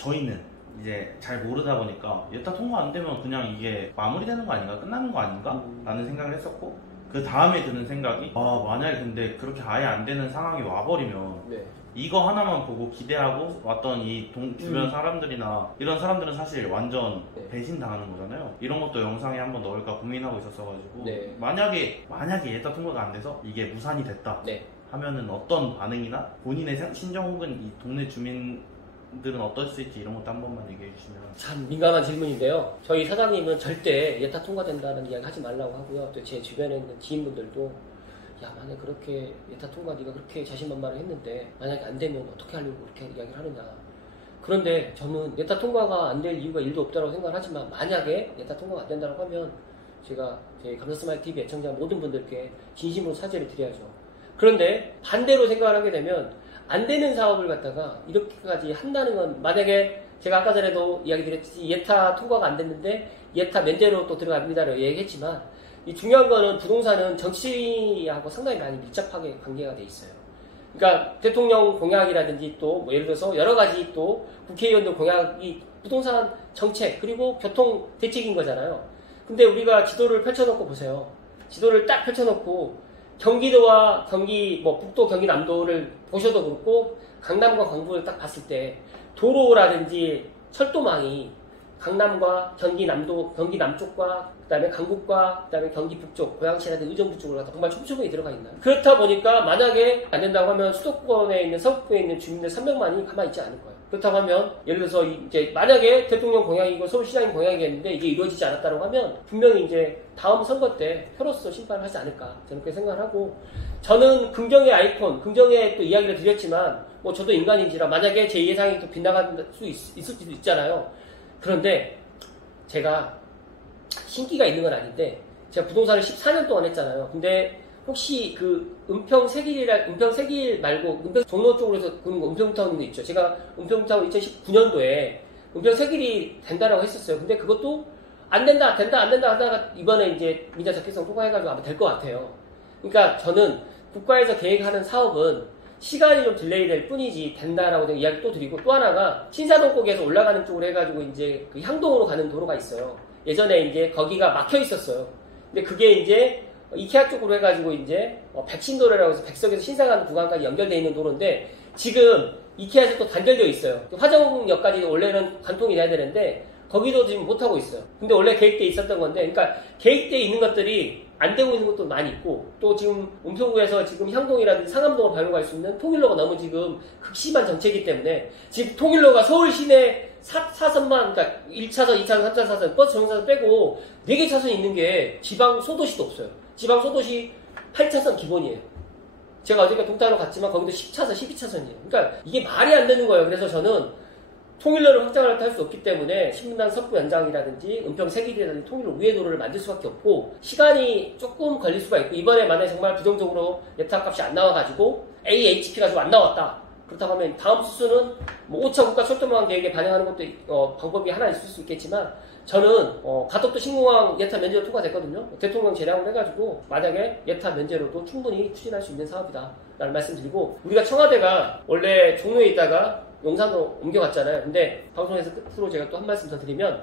저희는 이제 잘 모르다 보니까 예타 통과 안 되면 그냥 이게 마무리되는 거 아닌가? 끝나는 거 아닌가? 라는 생각을 했었고, 그 다음에 드는 생각이 만약에 근데 그렇게 아예 안 되는 상황이 와버리면 네. 이거 하나만 보고 기대하고 왔던 이 주변 사람들이나 이런 사람들은 사실 완전 네. 배신당하는 거잖아요. 이런 것도 영상에 한번 넣을까 고민하고 있었어가지고 네. 만약에 예타 통과가 안 돼서 이게 무산이 됐다 네. 하면은 어떤 반응이나 본인의 심정 혹은 이 동네 주민들은 어떠실지 이런 것도 한 번만 얘기해 주시면. 참 민감한 질문인데요. 저희 사장님은 절대 예타 통과된다는 이야기 하지 말라고 하고요. 또 제 주변에 있는 지인분들도 야, 만약 그렇게 예타 통과 네가 그렇게 자신만만을 했는데 만약에 안 되면 어떻게 하려고 그렇게 이야기를 하느냐. 그런데 저는 예타 통과가 안 될 이유가 1도 없다고 생각을 하지만 만약에 예타 통과가 안 된다고 하면 제가 제 감사스마일 TV 애청자 모든 분들께 진심으로 사죄를 드려야죠. 그런데 반대로 생각을 하게 되면 안 되는 사업을 갖다가 이렇게까지 한다는 건, 만약에 제가 아까 전에도 이야기 드렸듯이 예타 통과가 안 됐는데 예타 면제로 또 들어갑니다라고 얘기했지만, 이 중요한 거는 부동산은 정치하고 상당히 많이 밀접하게 관계가 돼 있어요. 그러니까 대통령 공약이라든지 또 뭐 예를 들어서 여러 가지 또 국회의원들 공약이 부동산 정책 그리고 교통 대책인 거잖아요. 근데 우리가 지도를 펼쳐놓고 보세요. 지도를 딱 펼쳐놓고 경기도와 북도 경기 남도를 보셔도 그렇고 강남과 광부를 딱 봤을 때 도로라든지 철도망이 강남과 경기 남쪽과 그다음에 강북과 그다음에 경기 북쪽, 고양시라든지 의정부 쪽으로 정말 촘촘하게 들어가 있나요? 그렇다 보니까 만약에 안 된다고 하면 수도권에 있는 서구권에 있는 주민들 300만이 가만히 있지 않을 거예요. 그렇다고 하면 예를 들어서 이제 만약에 대통령 공약이고 서울시장님 공약이었는데 이게 이루어지지 않았다고 하면 분명히 이제 다음 선거 때 표로서 심판을 하지 않을까, 저는 그렇게 생각을 하고, 저는 긍정의 아이콘, 긍정의 또 이야기를 드렸지만 뭐 저도 인간인지라 만약에 제 예상이 또 빗나갈 수 있을 수도 있잖아요. 그런데 제가 신기가 있는 건 아닌데 제가 부동산을 14년 동안 했잖아요. 근데 혹시 그 은평 세길 말고 은평 종로 쪽으로 해서 은평타운도 있죠. 제가 은평타운 2019년도에 은평 세길이 된다라고 했었어요. 근데 그것도 안 된다 하다가 이번에 이제 민자 적개성 통과해가지고 아마 될 것 같아요. 그러니까 저는 국가에서 계획하는 사업은 시간이 좀 딜레이 될 뿐이지 된다라고 제가 이야기 또 드리고, 또 하나가 신사동국에서 올라가는 쪽으로 해가지고 이제 그 향동으로 가는 도로가 있어요. 예전에 이제 거기가 막혀 있었어요. 근데 그게 이제 이케아 쪽으로 해가지고 이제 백신도로라고 해서 백석에서 신사 가는 구간까지 연결되어 있는 도로인데 지금 이케아에서 또 단절되어 있어요. 화정역까지 원래는 관통이 돼야 되는데 거기도 지금 못하고 있어요. 근데 원래 계획돼 있었던 건데, 그러니까 계획돼 있는 것들이 안 되고 있는 것도 많이 있고, 또 지금 은평구에서 지금 향동이라든지 상암동을 발용할 수 있는 통일로가 너무 지금 극심한 정책이기 때문에 지금 통일로가 서울 시내 4선만, 그러니까 1차선, 2차선, 3차선, 4선, 버스 정차선 빼고 4개 차선이 있는 게 지방 소도시도 없어요. 지방 소도시 8차선 기본이에요. 제가 어저께 동탄으로 갔지만 거기도 10차선, 12차선이에요. 그러니까 이게 말이 안 되는 거예요. 그래서 저는 통일로를 확장을 할 수 없기 때문에 신분당 석부 연장이라든지 은평 세길이라든지 통일로 우회 도로를 만들 수밖에 없고, 시간이 조금 걸릴 수가 있고, 이번에 만약에 정말 부정적으로 예타 값이 안 나와가지고 AHP가 좀 안 나왔다, 그렇다고 하면 다음 수순은 뭐 5차 국가 철도망 계획에 반영하는 것도 방법이 하나 있을 수 있겠지만, 저는 가덕도 신공항 예타 면제로 통과됐거든요. 대통령 재량을 해가지고 만약에 예타 면제로도 충분히 추진할 수 있는 사업이다 라는 말씀드리고, 우리가 청와대가 원래 종로에 있다가 용산으로 옮겨갔잖아요. 근데 방송에서 끝으로 제가 또 한 말씀 더 드리면,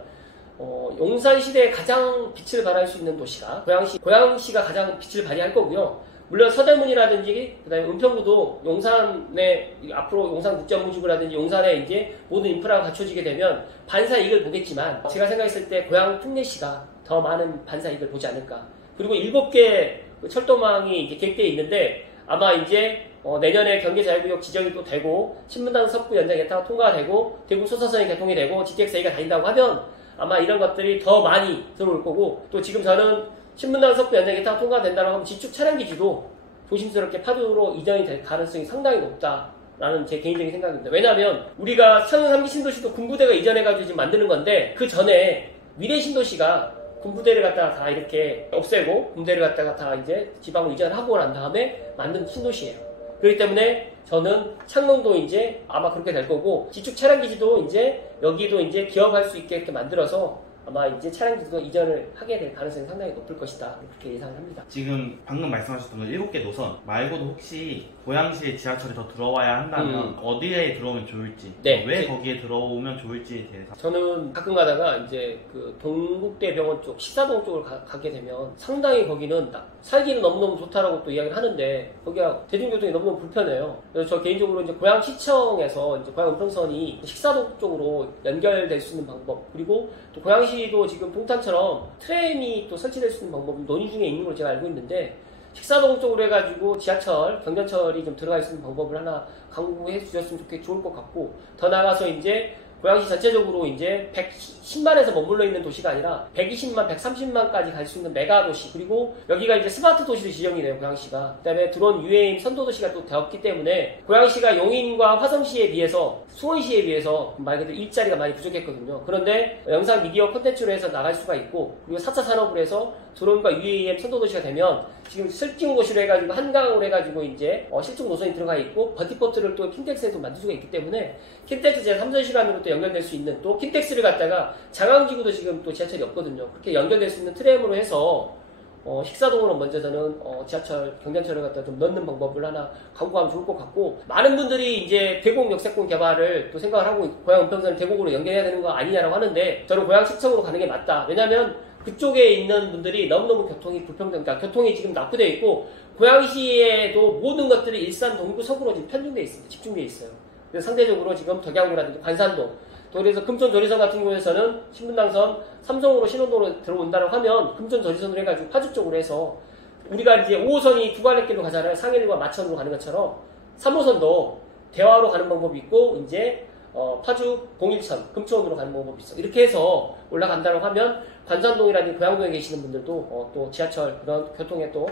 용산시대에 가장 빛을 발할 수 있는 도시가 고양시가 가장 빛을 발휘할 거고요. 물론 서대문이라든지 그다음에 은평구도 용산에 앞으로 용산국제업무지구라든지 용산에 이제 모든 인프라가 갖춰지게 되면 반사 이익을 보겠지만, 제가 생각했을 때 고양 특례시가 더 많은 반사 이익을 보지 않을까. 그리고 7개 철도망이 이제 계획되어 있는데 아마 이제 내년에 경기자유구역 지정이 또 되고, 신분당 석부 연장 예타가 통과가 되고, 대구 소사선이 개통이 되고, GTX-A가 다닌다고 하면 아마 이런 것들이 더 많이 들어올 거고, 또 지금 저는 신분당 석부 연장 예타가 통과된다고 하면 지축 차량기지도 조심스럽게 파도로 이전이 될 가능성이 상당히 높다라는 제 개인적인 생각입니다. 왜냐하면 우리가 청년 3기 신도시도 군부대가 이전해가지고 지금 만드는 건데, 그 전에 미래 신도시가 군부대를 갖다가 다 이렇게 없애고 군부대를 갖다가 다 이제 지방으로 이전하고 난 다음에 만든 신도시예요. 그렇기 때문에 저는 창릉도 이제 아마 그렇게 될 거고, 지축 차량기지도 이제 여기도 이제 기업할 수 있게 이렇게 만들어서 아마 이제 차량지도 이전을 하게 될 가능성이 상당히 높을 것이다. 그렇게 예상을 합니다. 지금 방금 말씀하셨던 거 7개 노선 말고도 혹시 고양시에 지하철이 더 들어와야 한다면 어디에 들어오면 좋을지, 네. 왜 거기에 들어오면 좋을지에 대해서. 저는 가끔 가다가 이제 그 동국대병원 쪽 식사동 쪽을 가게 되면 상당히 거기는 살기는 너무너무 좋다라고 또 이야기를 하는데 거기가 대중교통이 너무너무 불편해요. 그래서 저 개인적으로 이제 고양시청에서 이제 고양 은평선이 식사동 쪽으로 연결될 수 있는 방법, 그리고 또 고양시도 지금 동탄처럼 트램이 또 설치될 수 있는 방법이 논의 중에 있는 걸로 제가 알고 있는데, 식사동 쪽으로 해가지고 지하철, 경전철이 좀 들어갈 수 있는 방법을 하나 강구해 주셨으면 좋을 것 같고, 더 나아가서 이제 고양시 전체적으로 이제 110만에서 머물러 있는 도시가 아니라 120만, 130만까지 갈 수 있는 메가 도시, 그리고 여기가 이제 스마트 도시로 지정이 돼요, 고양시가. 그 다음에 들어온 UAM 선도 도시가 또 되었기 때문에 고양시가 용인과 화성시에 비해서, 수원시에 비해서 말 그대로 일자리가 많이 부족했거든요. 그런데 영상 미디어 콘텐츠로 해서 나갈 수가 있고, 그리고 4차 산업으로 해서 드론과 UAM 선도 도시가 되면 지금 실증 도시로 해가지고 한강으로 해가지고 이제 실증 노선이 들어가 있고, 버티포트를 또 킨텍스에도 만들 수가 있기 때문에 킨텍스 제3선 시간으로 또 연결될 수 있는, 또 킨텍스를 갖다가 장항지구도 지금 또 지하철이 없거든요. 그렇게 연결될 수 있는 트램으로 해서 식사동으로 먼저 저는 지하철, 경전철을 갖다 좀 넣는 방법을 하나 강구하면 좋을 것 같고, 많은 분들이 이제 대곡 역세권 개발을 또 생각을 하고 고양 은평선을 대곡으로 연결해야 되는 거 아니냐라고 하는데, 저는 고양시청으로 가는 게 맞다. 왜냐면 그쪽에 있는 분들이 너무너무 교통이 불평등, 그러니까 교통이 지금 낙후되어 있고, 고양시에도 모든 것들이 일산, 동구, 서구로 지금 편중되어 있습니다. 집중되어 있어요. 그래서 상대적으로 지금 덕양구라든지 관산동, 또 그래서 금천조리선 같은 경우에서는 신분당선 삼성으로 신혼도로 들어온다고 하면 금천조리선으로 해가지고 파주 쪽으로 해서, 우리가 이제 5호선이 두 갈래길로 가잖아요. 상일과 마천으로 가는 것처럼 3호선도 대화로 가는 방법이 있고, 이제 파주 공일선 금천으로 가는 방법이 있어. 이렇게 해서 올라간다고 하면 관산동이라든지 고양동에 계시는 분들도 또 지하철 그런 교통에 또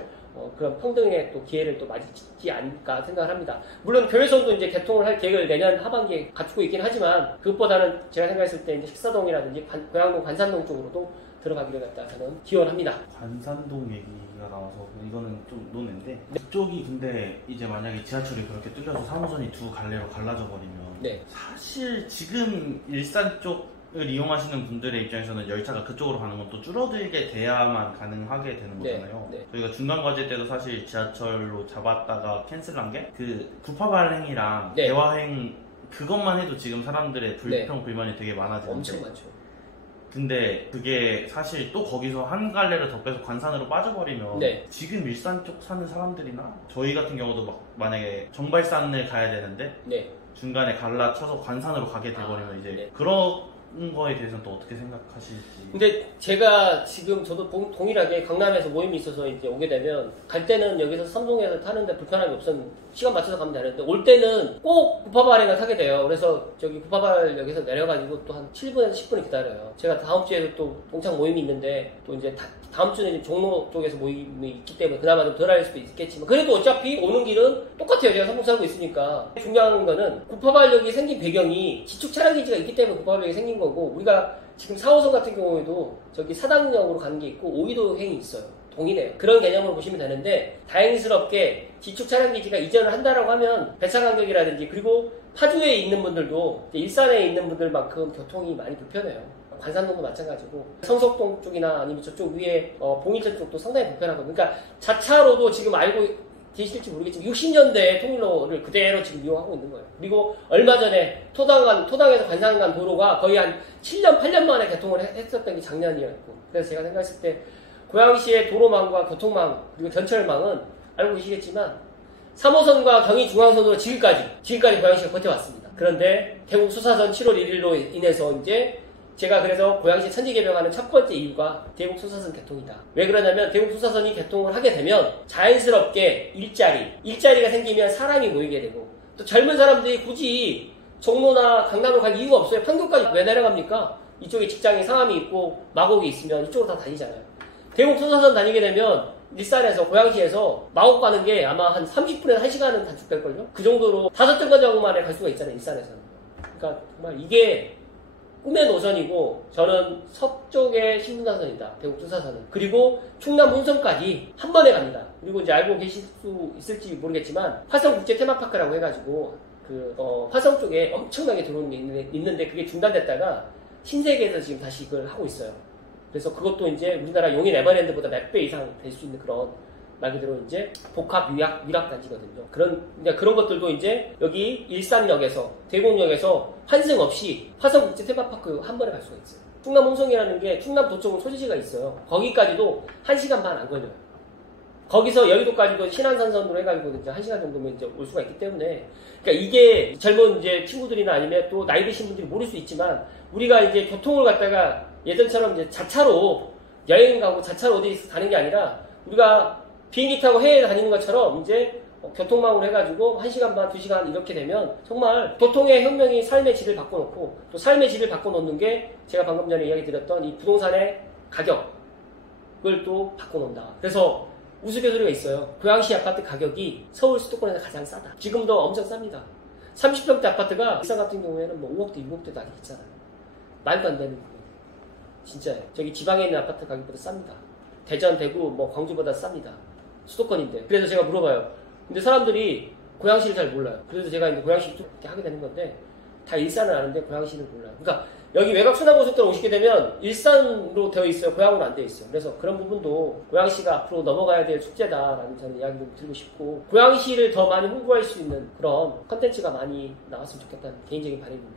그런 평등의 또 기회를 또 맞지 않을까 생각을 합니다. 물론 교외선도 이제 개통을 할 계획을 내년 하반기에 갖추고 있긴 하지만, 그것보다는 제가 생각했을 때 이제 식사동이라든지 고양동, 관산동 쪽으로도 들어가기를 갖다 저는 기원합니다. 관산동 얘기가 나와서 이거는 좀 논인데, 그쪽이 근데 이제 만약에 지하철이 그렇게 뚫려서 3호선이 두 갈래로 갈라져 버리면, 네. 사실 지금 일산 쪽을 이용하시는 분들의 입장에서는 열차가 그쪽으로 가는 건 또 줄어들게 돼야만 가능하게 되는 거잖아요. 네. 저희가 중간 과제 때도 사실 지하철로 잡았다가 캔슬한 게 그 구파발행이랑 네. 대화행, 그것만 해도 지금 사람들의 불평, 불만이 되게 많아지는데, 엄청 많죠. 근데 그게 사실 또 거기서 한 갈래를 더 빼서 관산으로 빠져버리면, 네. 지금 일산 쪽 사는 사람들이나 저희 같은 경우도 막 만약에 정발산을 가야 되는데 네. 중간에 갈라쳐서 관산으로 가게 돼버리면 이제 네. 그런 거에 대해서는 또 어떻게 생각하실지. 근데 제가 지금 저도 동일하게 강남에서 모임이 있어서 이제 오게 되면, 갈 때는 여기서 삼성에서 타는데 불편함이 없었는데 시간 맞춰서 가면 되는데, 올 때는 꼭 구파발행을 타게 돼요. 그래서 저기 구파발역에서 내려가지고 또 한 7분에서 10분을 기다려요. 제가 다음 주에도 또 동창 모임이 있는데, 또 이제 다음 주는 이제 종로 쪽에서 모임이 있기 때문에 그나마 좀 덜 할 수도 있겠지만, 그래도 어차피 오는 길은 똑같아요. 제가 삼성 살고 있으니까. 중요한 거는 구파발역이 생긴 배경이 지축 차량기지가 있기 때문에 구파발역이 생긴 거고, 우리가 지금 4호선 같은 경우에도 저기 사당역으로 가는 게 있고 오이도행이 있어요. 동일해요. 그런 개념으로 보시면 되는데, 다행스럽게 지축 차량기지가 이전을 한다라고 하면 배차 간격이라든지, 그리고 파주에 있는 분들도 일산에 있는 분들만큼 교통이 많이 불편해요. 관산동도 마찬가지고, 성석동 쪽이나 아니면 저쪽 위에 봉일천 쪽도 상당히 불편하거든요. 그러니까 자차로도 지금 알고 계실지 모르겠지만 60년대 통일로를 그대로 지금 이용하고 있는 거예요. 그리고 얼마 전에 토당에서 관산 간 도로가 거의 한 7년, 8년 만에 개통을 했었던 게 작년이었고, 그래서 제가 생각했을 때 고양시의 도로망과 교통망 그리고 전철망은 알고 계시겠지만 3호선과 경의중앙선으로 지금까지 고양시가 버텨왔습니다. 그런데 대국 수사선 7월 1일로 인해서 이제 제가 그래서 고양시 천지 개명하는 첫 번째 이유가 대국 수사선 개통이다. 왜 그러냐면 대국 수사선이 개통을 하게 되면 자연스럽게 일자리가 생기면 사람이 모이게 되고, 또 젊은 사람들이 굳이 종로나 강남으로 갈 이유가 없어요. 판교까지 왜 내려갑니까? 이쪽에 직장에 상암이 있고 마곡이 있으면 이쪽으로 다 다니잖아요. 대국 수사선 다니게 되면 일산에서 고양시에서 마곡 가는 게 아마 한 30분에서 1시간은 단축될걸요? 그 정도로 5등간 만에 갈 수가 있잖아요, 일산에서는. 그러니까 정말 이게 꿈의 노선이고, 저는 서쪽의 신분당선이다, 대국 수사선은. 그리고 충남 홍성까지 한 번에 갑니다. 그리고 이제 알고 계실 수 있을지 모르겠지만 화성국제 테마파크라고 해가지고 화성 쪽에 엄청나게 들어오는 게 있는데 그게 중단됐다가 신세계에서 지금 다시 이걸 하고 있어요. 그래서 그것도 이제 우리나라 용인 에버랜드보다 몇 배 이상 될 수 있는 그런 말 그대로 이제 복합 유락 단지거든요. 그런 것들도 이제 여기 일산역에서 대곡역에서 환승 없이 화성국제 테마파크 한 번에 갈 수가 있어요. 충남 홍성이라는 게 충남 도청은 소재지가 있어요. 거기까지도 1시간 반 안 걸려요. 거기서 여의도까지도 신안산선으로 해가지고 이제 1시간 정도면 이제 올 수가 있기 때문에, 그러니까 이게 젊은 이제 친구들이나 아니면 또 나이 드신 분들이 모를 수 있지만, 우리가 이제 교통을 갖다가 예전처럼 이제 자차로 여행 가고 자차로 어디 가는 게 아니라 우리가 비행기 타고 해외에 다니는 것처럼 이제 교통망으로 해가지고 1시간 반, 2시간 이렇게 되면 정말 교통의 혁명이 삶의 질을 바꿔놓고, 또 삶의 질을 바꿔놓는 게 제가 방금 전에 이야기 드렸던 이 부동산의 가격을 또 바꿔놓는다. 그래서 우스갯소리가 있어요. 고양시 아파트 가격이 서울 수도권에서 가장 싸다. 지금도 엄청 쌉니다. 30평대 아파트가 일산 같은 경우에는 뭐 5억대, 6억대도 아직 있잖아요. 말도 안 되는 거예요. 진짜요. 저기 지방에 있는 아파트 가격보다 쌉니다. 대전, 대구, 뭐 광주보다 쌉니다. 수도권인데. 그래서 제가 물어봐요. 근데 사람들이 고양시를 잘 몰라요. 그래서 제가 이제 고양시 좀 이렇게 하게 되는 건데, 다 일산을 아는데 고양시를 몰라요. 그러니까 여기 외곽 순환고속도로 오시게 되면 일산으로 되어 있어요. 고양으로 안 되어 있어요. 그래서 그런 부분도 고양시가 앞으로 넘어가야 될 축제다라는 저는 이야기 좀 드리고 싶고, 고양시를 더 많이 홍보할 수 있는 그런 컨텐츠가 많이 나왔으면 좋겠다는 개인적인 바람입니다.